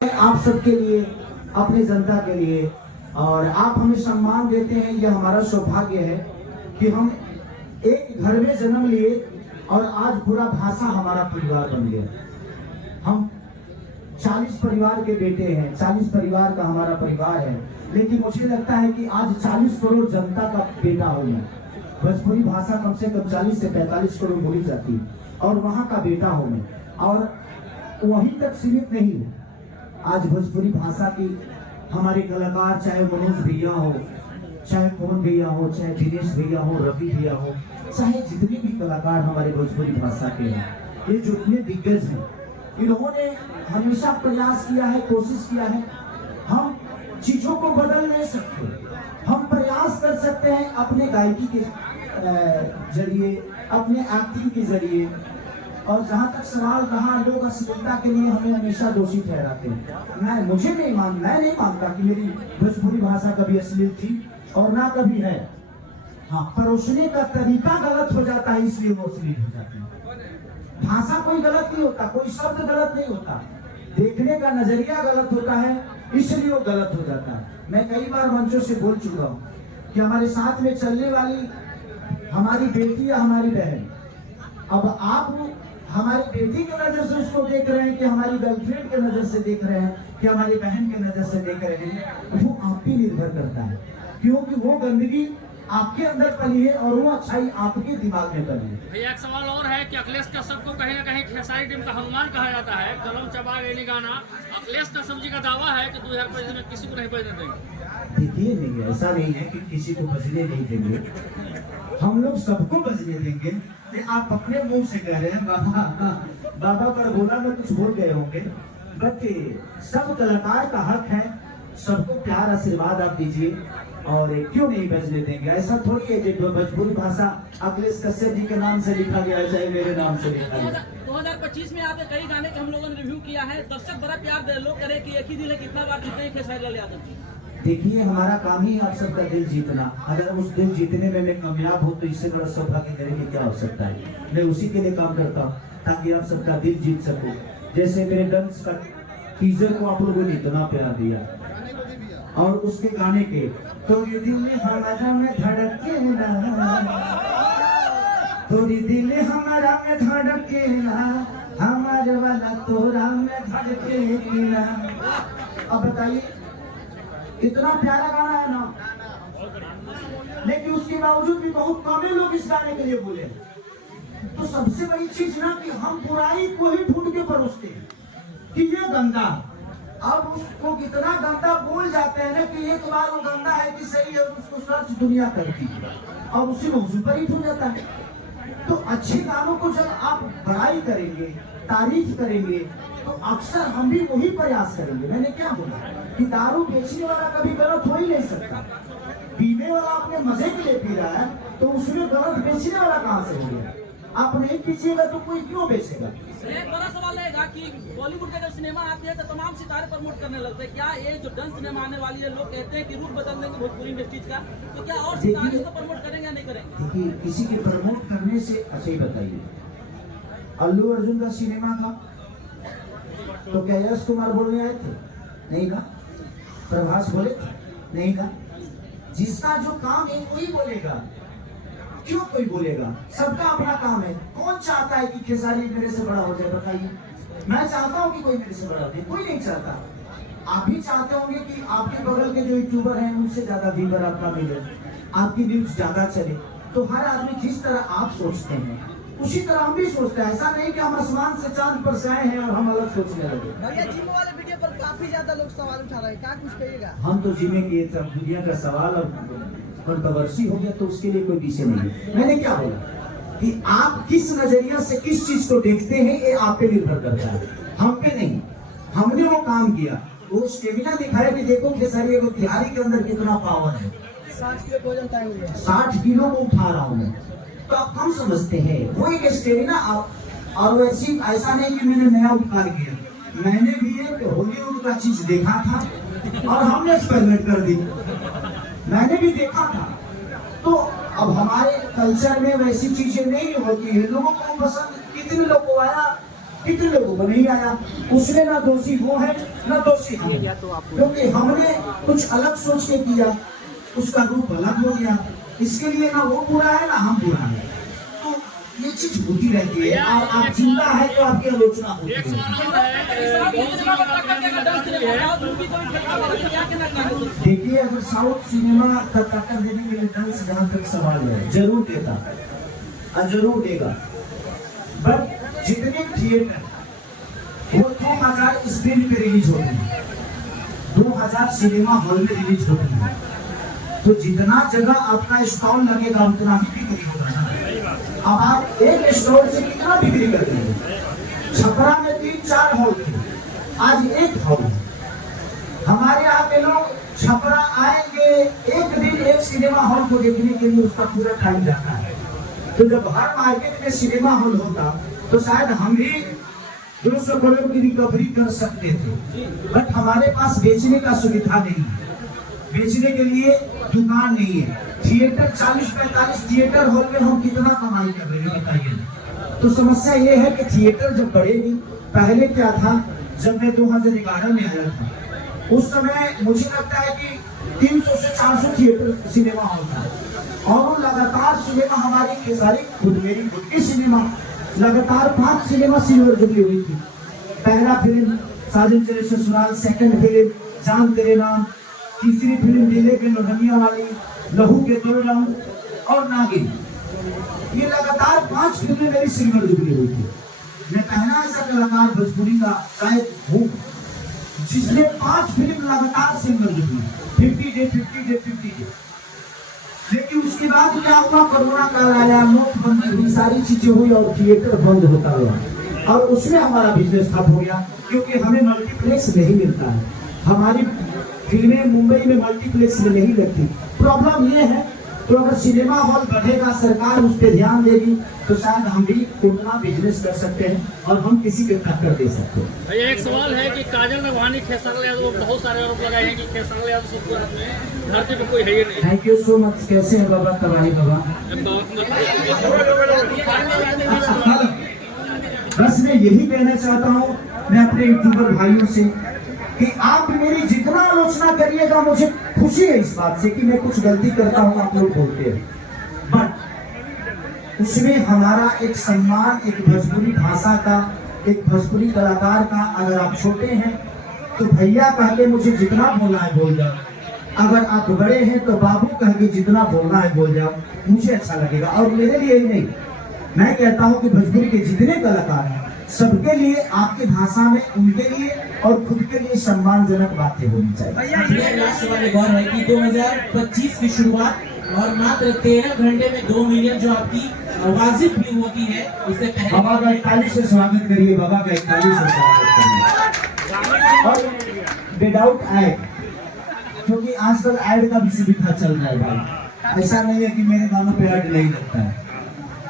आप सबके लिए, अपनी जनता के लिए, और आप हमें सम्मान देते हैं। यह हमारा सौभाग्य है कि हम एक घर में जन्म लिए और आज पूरा भाषा हमारा परिवार बन गया। हम 40 परिवार के बेटे हैं, 40 परिवार का हमारा परिवार है, लेकिन मुझे लगता है कि आज 40 करोड़ जनता का बेटा हूँ मैं। भोजपुरी भाषा कम से कम 40 से 45 करोड़ बोली जाती है और वहाँ का बेटा हूँ मैं, और वहीं तक सीमित नहीं हूँ। आज भोजपुरी भाषा की हमारे कलाकार, चाहे मनोज भैया हो, चाहे पवन भैया हो, चाहे दिनेश भैया हो, रवि भैया हो, चाहे जितने भी कलाकार हमारे भोजपुरी भाषा के हैं, ये जो इतने दिग्गज हैं, इन्होंने हमेशा प्रयास किया है, कोशिश किया है। हम चीजों को बदल नहीं सकते, हम प्रयास कर सकते हैं अपने गायकी के जरिए, अपने एक्टिंग के जरिए। और जहां तक सवाल रहा, लोग अश्लीलता के लिए हमें हमेशा दोषी ठहराते हैं। मैं नहीं मानता कि मेरी भोजपुरी भाषा कभी अश्लील थी और ना कभी है। हाँ, परोसने का तरीका गलत हो जाता है, इसलिए वो अश्लील हो जाती है। भाषा कोई गलत नहीं होता, कोई शब्द गलत नहीं होता, देखने का नजरिया गलत होता है, इसलिए वो गलत हो जाता है। मैं कई बार मंचों से बोल चुका हूँ कि हमारे साथ में चलने वाली हमारी बेटी या हमारी बहन, अब आप हमारी बेटी के नजर से उसको देख रहे हैं कि हमारी गर्लफ्रेंड के नजर से देख रहे हैं कि हमारी बहन के नजर से देख रहे हैं, वो आप पे निर्भर करता है, क्योंकि वो गंदगी आपके अंदर पली है और वो अच्छाई आपके दिमाग में पली है। भैया, एक सवाल और है कि अखिलेश कश्यप को कहीं ना कहीं खेसारी टीम का हनुमान कहा जाता है। कलम चबा गई गाना, अखिलेश कश्यप जी का दावा है कि 2025 में किसी को नहीं बजने देंगे। देखिए, नहीं, ऐसा नहीं है कि किसी को बजने नहीं देंगे, हम लोग सबको बजने देंगे। आप अपने मुंह से कह रहे हैं, बाबा पर बोला में कुछ बोल गए होंगे, बट सब कलाकार का हक है, सबको प्यार आशीर्वाद आप दीजिए, और क्यों नहीं बजने देंगे। ऐसा थोड़ी है कि भोजपुरी भाषा अखिलेश कश्यप जी के नाम से लिखा गया है, चाहे मेरे नाम से लिखा गया। 2025 में आपने कई गाने के हम लोगों ने रिव्यू किया है, दर्शक बड़ा प्यार दे, लोग करे कि एक ही दिल है, कितना बार जीते हैं खेसारी लाल यादव जी। देखिए, हमारा काम ही आप सबका दिल जीतना। अगर उस दिल जीतने में मैं कामयाब हूँ तो इससे बड़ा सौभाग्य मेरे लिए क्या हो सकता है। मैं उसी के लिए काम करता हूँ ताकि आप सबका दिल जीत सकूं। जैसे मेरे डांस का टीजर को आप लोगों ने इतना प्यार दिया, और उसके गाने के तोरी दिल हमारा में धड़केला, तोरी दिल हमारा में धड़केला, हमारे वाला तोरा में धड़केला। अब बताइए, इतना प्यारा गाना है ना, लेकिन उसके बावजूद भी बहुत कम लोग इस गाने के लिए बोले। तो सबसे बड़ी चीज ना कि हम बुराई को ही ढूंढ के परोसते हैं कि ये गंदा, अब उसको कितना गंदा बोल जाते हैं ना कि एक बार वो गंदा है कि सही है, उसको सर्च दुनिया करती है और उसी मौजूद पर ही हो जाता है। तो अच्छे गानों को जब आप बड़ाई करेंगे, तारीफ करेंगे, तो अक्सर हम भी वही प्रयास करेंगे। मैंने क्या बोला कि दारू बेचने वाला कभी गलत हो ही नहीं सकता। पीने वाला अपने मजे के लिए पी रहा है तो उसमें गलत बेचने वाला कहाँ से हो गया। आप नहीं पीजिएगा तो कोई क्यों बेचेगा। एक बड़ा सवाल रहेगा कि बॉलीवुड के जब सिनेमा आती है तो तमाम सितारे प्रमोट करने लगते हैं, क्या ये जो डांस सिनेमा आने वाली है, लोग कहते हैं कि रूप बदल देंगे भोजपुरी इंडस्ट्री का, तो क्या और सितारे इसको प्रमोट करेंगे या नहीं करेंगे? देखिए, किसी के प्रमोट करने से अच्छा ही बताइए, अल्लू अर्जुन का सिनेमा था तो क्या यश कुमार बोलने आए थे? नहीं था। प्रभास बोले थे? नहीं था। जिसका जो काम है वही बोलेगा, क्यों कोई बोलेगा? सबका अपना काम है। कौन चाहता है कि खेसारी मेरे से बड़ा हो जाए? बताइए। मैं चाहता हूँ कि कोई मेरे से बड़ा हो जाए, कोई नहीं चाहता। आप भी चाहते होंगे कि आपके बगल के जो यूट्यूबर हैं उनसे ज्यादा व्यूअर आपका मिले, आपकी व्यूज ज्यादा चले। तो हर आदमी जिस तरह आप सोचते हैं उसी तरह हम भी सोचते हैं। ऐसा नहीं कि हम आसमान से चांद पर से आए हैं और हम अलग सोचने लगे। भैया, जिम वाले वीडियो पर काफी ज्यादा लोग सवाल उठा रहे हैं, क्या कुछ कहिएगा? हम तो जिम्मे की दुनिया का सवाल और कंट्रोवर्सी हो गया तो उसके लिए कोई विषय नहीं है। मैंने क्या बोला कि आप किस नजरिया से किस चीज को देखते हैं, ये आप पे निर्भर करता है, हम पे नहीं। हमने वो काम किया, वो स्टेमिना दिखाया कि देखो खेसारी को तिहारी के अंदर कितना पावर है। 60 किलो वजन तय हुआ है, 60 किलो को उठा रहा हूँ मैं, तो आप कम समझते हैं वो एक स्टेमिना। और वैसी ऐसा नहीं कि मैंने नया उपकार किया, मैंने भी एक हॉलीवुड का चीज देखा था और हमने एक्सपेरिमेंट कर दी, मैंने भी देखा था। तो अब हमारे कल्चर में वैसी चीजें नहीं होती है, लोगों को पसंद, कितने लोगों को आया, कितने लोगों को नहीं आया, उसमें ना दोषी वो है न दोषी हम हैं। क्योंकि हमने कुछ अलग सोच के किया, उसका रूप अलग हो गया, इसके लिए ना वो बुरा है ना हम बुरा है। तो ये चीज होती रहती है, और आप जिंदा है तो आपकी आलोचना होती एक है। सवाल और है, बहुत सी बात करने का डर है। देखिए, अगर साउथ सिनेमा का टक्कर देने के लिए डांस जहाँ तक सवाल है, जरूर देता और जरूर देगा। बट जितने थिएटर वो 2000 स्क्रीन पे रिलीज होते हैं, 2000 सिनेमा हॉल में रिलीज होते हैं, तो जितना जगह आपका स्टॉल लगेगा उतना ही बिक्री होगा ना। अब आप एक स्टॉल से कितना बिक्री कर देंगे? छपरा में 3-4 हॉल थे, आज एक हॉल है। हमारे यहाँ के लोग छपरा आएंगे, एक दिन एक सिनेमा हॉल को देखने के लिए उसका पूरा टाइम जाता है। तो जब हर मार्केट में सिनेमा हॉल होता तो शायद हम भी 200 करोड़ की रिकवरी कर सकते थे। बट हमारे पास बेचने का सुविधा नहीं है, बेचने के लिए दुकान नहीं है। थिएटर 40-45 थिएटर हॉल में हम कितना कमाई कर रहे हैं बताइए। तो समस्या ये है कि थिएटर जब बढ़ेगी, पहले क्या था, जब मैं 2011 में आया था उस समय मुझे लगता है कि 300 से 400 थिएटर सिनेमा हॉल था, और वो लगातार सिनेमा हमारी खेसारी मेरी खुद की सिनेमा लगातार 5 सिनेमा सिल्वर जुबली हुई थी। पहला फिल्म साजन चले ससुराल, सेकंड फिल्म जान तेरे नाम, तीसरी फिल्म दिले के लोहनिया वाली, लहू के 2 रंग और नागिन। ये लगातार 5 फिल्में मेरी सिल्वर जुबली हुई थी। मैं पहला ऐसा कलाकार भोजपुरी का शायद हूँ जिसने 5 फिल्म लगातार सिल्वर जुबली, 50 डे। लेकिन उसके बाद क्या हुआ, कोरोना काल आया, नोटबंदी हुई, सारी चीजें हुई और थिएटर बंद होता गया, और उसमें हमारा बिजनेस ठप हो गया, क्योंकि हमें मल्टीप्लेक्स नहीं मिलता है। हमारी फिल्में मुंबई में मल्टीप्लेक्स में नहीं लगती। प्रॉब्लम ये है, तो अगर सिनेमा हॉल बढ़ेगा, सरकार उस पर ध्यान देगी, तो शायद हम भी उतना बिजनेस कर सकते हैं और हम किसी के टक्कर दे सकते हैं। भैया एक सवाल है कि काजल रवानी खेसारी यादव को बहुत सारे आरोप लगाए हैं कि खेसारी यादव सबको धरती पे कोई है ही नहीं। Thank you so much. कैसे हैं बाबा तबाही बाबा? बस मैं यही कहना चाहता हूँ मैं अपने यूट्यूबर भाइयों से कि आप मेरी जितना आलोचना करिएगा, मुझे खुशी है इस बात से कि मैं कुछ गलती करता हूँ, आप लोग बोलते हैं, बट उसमें हमारा एक सम्मान, एक भोजपुरी भाषा का, एक भोजपुरी कलाकार का, अगर आप छोटे हैं तो भैया कह के मुझे जितना बोलना है बोल जाओ, अगर आप बड़े हैं तो बाबू कह के जितना बोलना है बोल जाओ, मुझे अच्छा लगेगा। और मेरे लिए ही नहीं, मैं कहता हूँ कि भोजपुरी के जितने कलाकार हैं सबके लिए, आपकी भाषा में उनके लिए और खुद के लिए सम्मानजनक बातें होनी चाहिए। लास्ट वाले गौर है कि 2025 की शुरुआत और मात्र 13 घंटे में 2 मिलियन जो आपकी वाजिब व्यू होती है, इससे पहले बाबा का 41 से स्वागत करिए, बाबा का 41 से स्वागत करिए। और विदाउट ऐड, क्योंकि आजकल ऐड का भी सुविधा चल रहा है भाई, ऐसा नहीं है कि मेरे गानों पे ऐड नहीं लगता है,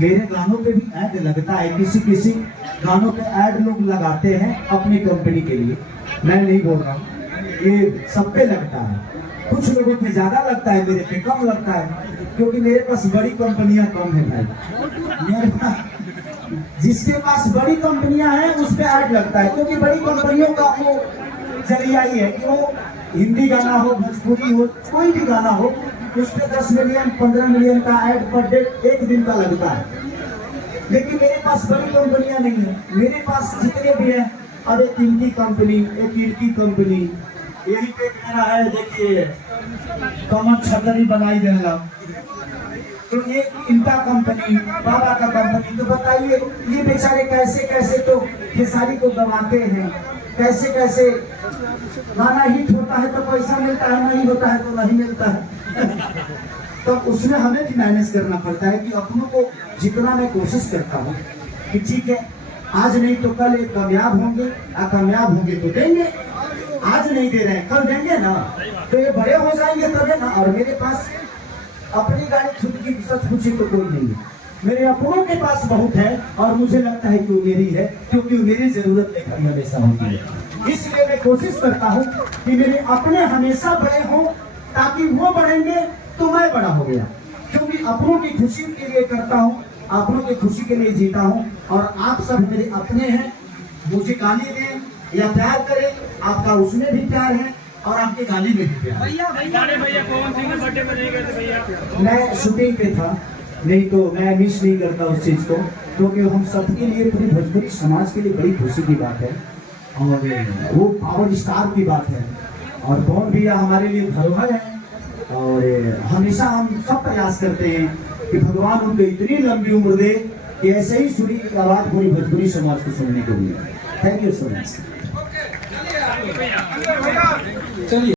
मेरे गानों पे भी ऐड लगता है। किसी गानों पे ऐड लोग लगाते हैं अपनी कंपनी के लिए, मैं नहीं बोल रहा हूँ, ये सब पे लगता है। कुछ लोगों पे ज्यादा लगता है, मेरे पे कम लगता है, क्योंकि मेरे पास बड़ी कंपनियां कम है भाई। मेरे पास जिसके पास बड़ी कंपनियां हैं उस पे ऐड लगता है, क्योंकि बड़ी कंपनियों का वो जरिया ही है कि वो हिंदी गाना हो, भोजपुरी हो, कोई भी गाना हो, उस पे 10 मिलियन 15 मिलियन का ऐड पर डे एक दिन का लगता है। लेकिन मेरे पास बड़ी कंपनियां नहीं है, मेरे पास जितने भी हैं, अब एक इनकी कंपनी, एक इनकी कंपनी, यही पे मेरा है, देखिए कमर छतरी बनाई देगा, तो ये इनका कंपनी, बाबा का कंपनी। तो बताइए ये बेचारे कैसे कैसे तो खेसारी को गवाते हैं, कैसे कैसे गाना हिट होता है तो पैसा मिलता है, नहीं होता है तो नहीं मिलता है। तो उसमें हमें भी मैनेज करना पड़ता है कि अपनों को जितना मैं कोशिश करता हूँ कि ठीक है आज नहीं तो कल एक कामयाब होंगे, कामयाब होंगे तो देंगे, आज नहीं दे रहे हैं कल देंगे ना, तो ये बड़े हो जाएंगे तब ना। और मेरे पास अपनी गाड़ी खुद की सच पूछी तो कोई नहीं है, मेरे अपनों के पास बहुत है, और मुझे लगता है कि वो मेरी है, क्योंकि मेरी जरूरत लेकर हमेशा होती है। इसलिए मैं कोशिश करता हूँ कि मेरे अपने हमेशा बड़े हों, ताकि वो बढ़ेंगे तो मैं बड़ा हो गया, क्योंकि अपनों की खुशी के लिए करता हूँ, अपनों की खुशी के लिए जीता हूँ। और आप सब मेरे अपने हैं, मुझे गाली दें या प्यार करें, आपका उसमें भी प्यार है और आपके गाने में भी प्यार है। भैया पवन सिंह के बर्थडे में नहीं गए थे भैया। मैं शूटिंग पे था, नहीं तो मैं मिस नहीं करता उस चीज को, क्योंकि हम सबके लिए, पूरी भोजपुरी समाज के लिए बड़ी खुशी की बात है और वो पावर स्टार की बात है। और पवन भैया हमारे लिए धरोहर है और हमेशा हम सब प्रयास करते हैं कि भगवान उनको इतनी लंबी उम्र दे कि ऐसे ही सुरी की आवाज पूरी भोजपुरी समाज को सुनने को मिले। Thank you so much. चलिए।